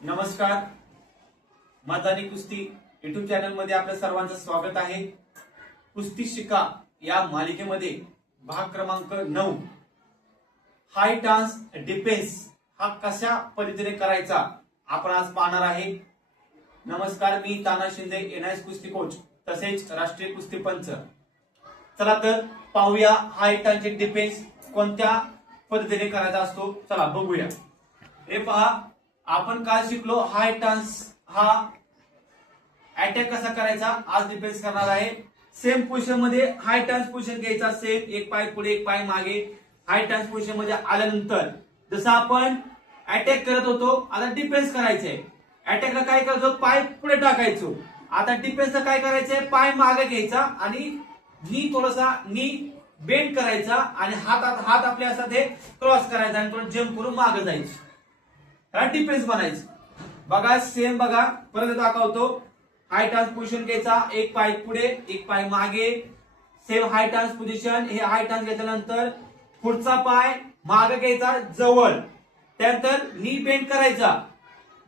नमस्कार, मैदानी कुस्ती युट्यूब चॅनल मध्ये आपल्या सर्वांचं स्वागत आहे। कुस्ती शिका या मालिकेमध्ये भाग क्रमांक 9 हाय टान्स डिफेन्स हा कशा पद्धतीने करायचा आपण आज पाहणार आहे। नमस्कार, मी ताना शिंदे, एनआयएस कुस्ती कोच तसेच राष्ट्रीय कुस्ती पंच। चला तर पाहूया हाय टान्स डिफेन्स कोणत्या पद्धतीने करायचा असतो। चला बघूया। हे पहा, आपण काय शिकलो, हाय टान्स हा अटॅक कसा करायचा, आज डिफेन्स करणार आहे। सेम पोझिशन मध्ये हाय टान्स पोझिशन घ्यायचा, सेम एक पाय पुढे एक पाय मागे। हाय टान्स पोझिशन मध्ये आल्यानंतर जसं आपण अटॅक करत होतो, आता डिफेन्स करायचंय। अटॅकला काय करायचो, पाय पुढे टाकायचो। आता डिफेन्सला काय करायचंय, पाय मागे घ्यायचा आणि नी थोडासा नी बेंड करायचा आणि हात आपले असतात हे क्रॉस करायचा आणि थोडं जंप करून मागे जायचं, डिफेन्स बनायचं। बघा सेम, बघा परत दाखवतो। हाय टान्स पोझिशन घ्यायचा, एक पाय पुढे एक पाय मागे। सेम हाय टान्स पोझिशन, हे हाय टान्स घेतल्यानंतर पुढचा पाय मागे घ्यायचा जवळ, त्यानंतर नी बेंड करायचा।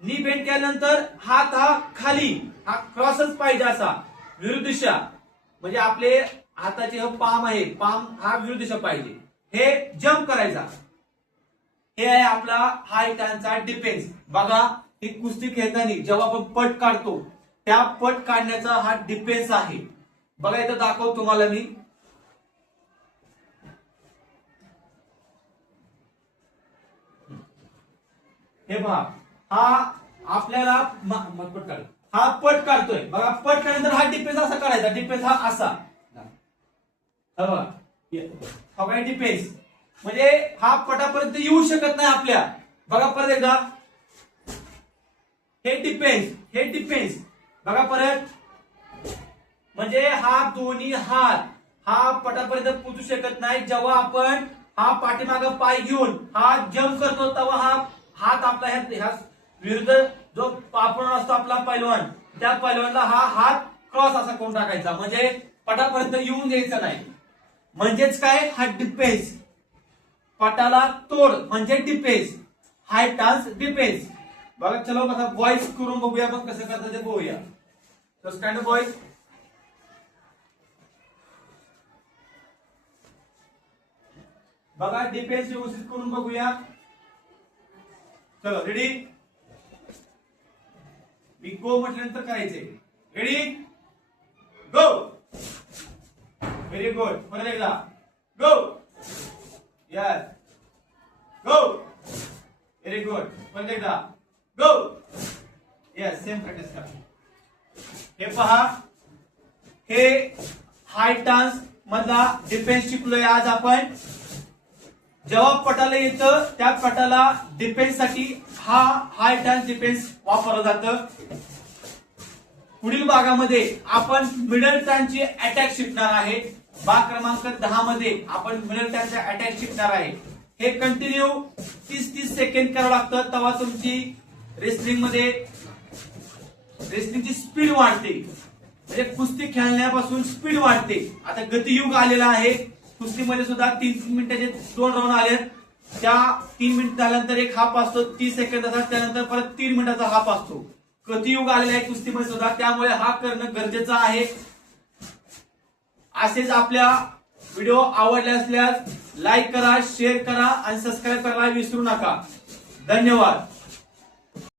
नी बेंड केल्यानंतर हात हा खाली, हा क्रॉसच पाहिजे असा विरुद्ध दिशा, म्हणजे आपले हाताचे पाम आहे, पाम हा विरुद्ध दिशा पाहिजे। हे जंप करायचा, हे आहे आपला हाय टान्सचा डिफेन्स। बघा, ही कुस्ती खेळताना जेव्हा आपण पट काढतो त्या पट काढण्याचा हा डिफेन्स आहे। बघा इथं दाखवतो तुम्हाला मी। हे पहा, हा आपल्याला पट काढ, हा पट काढतोय। बघा पट काढल्यानंतर हा डिफेन्स असा काढायचा, डिफेन्स हा असा। हा बघा डिफेन्स, म्हणजे हा पटापर्यंत येऊ शकत नाही आपल्या। बघा परत एकदा, हे डिफेन्स, हे डिफेन्स। बघा परत, म्हणजे हा दोन्ही हात हा पटापर्यंत पोहोचू शकत नाही। जेव्हा आपण हा पाठीमागे पाय घेऊन हा जंप करतो तेव्हा हा हात आपला ह्या विरुद्ध जो आपण असतो आपला पैलवान, त्या पैलवानला हा हात क्रॉस असा करून टाकायचा, म्हणजे पटापर्यंत येऊन द्यायचा नाही। म्हणजेच काय, हा डिफेन्स, पटाला तोड म्हणजे डिफेन्स, हाय टान्स डिफेन्स। बघा चलो, आता बॉयज करून बघूया आपण कसं करतात ते बघूया। तर स्टँड बॉयज, बघा डिफेन्स व्यवस्थित करून बघूया। चलो रेडी, मी गो म्हटल्यानंतर करायचे। रेडी गो, व्हेरी गुड। परत एकदा गो, यस गो, व्हेरी गुड। परत एकदा गो, यस, सेम प्रॅक्टिस करा। हे पहा, हे हाय टान्स मधला डिफेन्स शिकलोय आज आपण। जेव्हा पटाला येतं त्या पटाला डिफेन्स साठी हा हाय टान्स डिफेन्स वापरलं जातं। पुढील भागामध्ये आपण मिडल टान्सची अटॅक शिकणार आहे। भाग क्रमांक 10 मध्ये आपण मिडल टान्सचा अटॅक शिकणार आहे। हे कंटिन्यू 30-30 सेकंड करावं लागतं, तेव्हा तुमची रेसलिंगची स्पीड वाढते, म्हणजे कुस्ती खेळण्यापासून स्पीड वाढते। आता गतियुग आलेला आहे कुस्तीमध्ये सुद्धा। 3 मिनिटाचे 2 राऊंड आले, त्या 3 मिनिट झाल्यानंतर एक हाफ असतो 30 सेकंदाचा, त्यानंतर परत 3 मिनिटाचा हाफ असतो। गतियुग आलेला आहे कुस्तीमध्ये सुद्धा, त्यामुळे हा करणं गरजेचं आहे। असेच आपल्या व्हिडिओ आवडले असल्यास लाईक करा, शेअर करा आणि सबस्क्राईब करायला विसरू नका। धन्यवाद।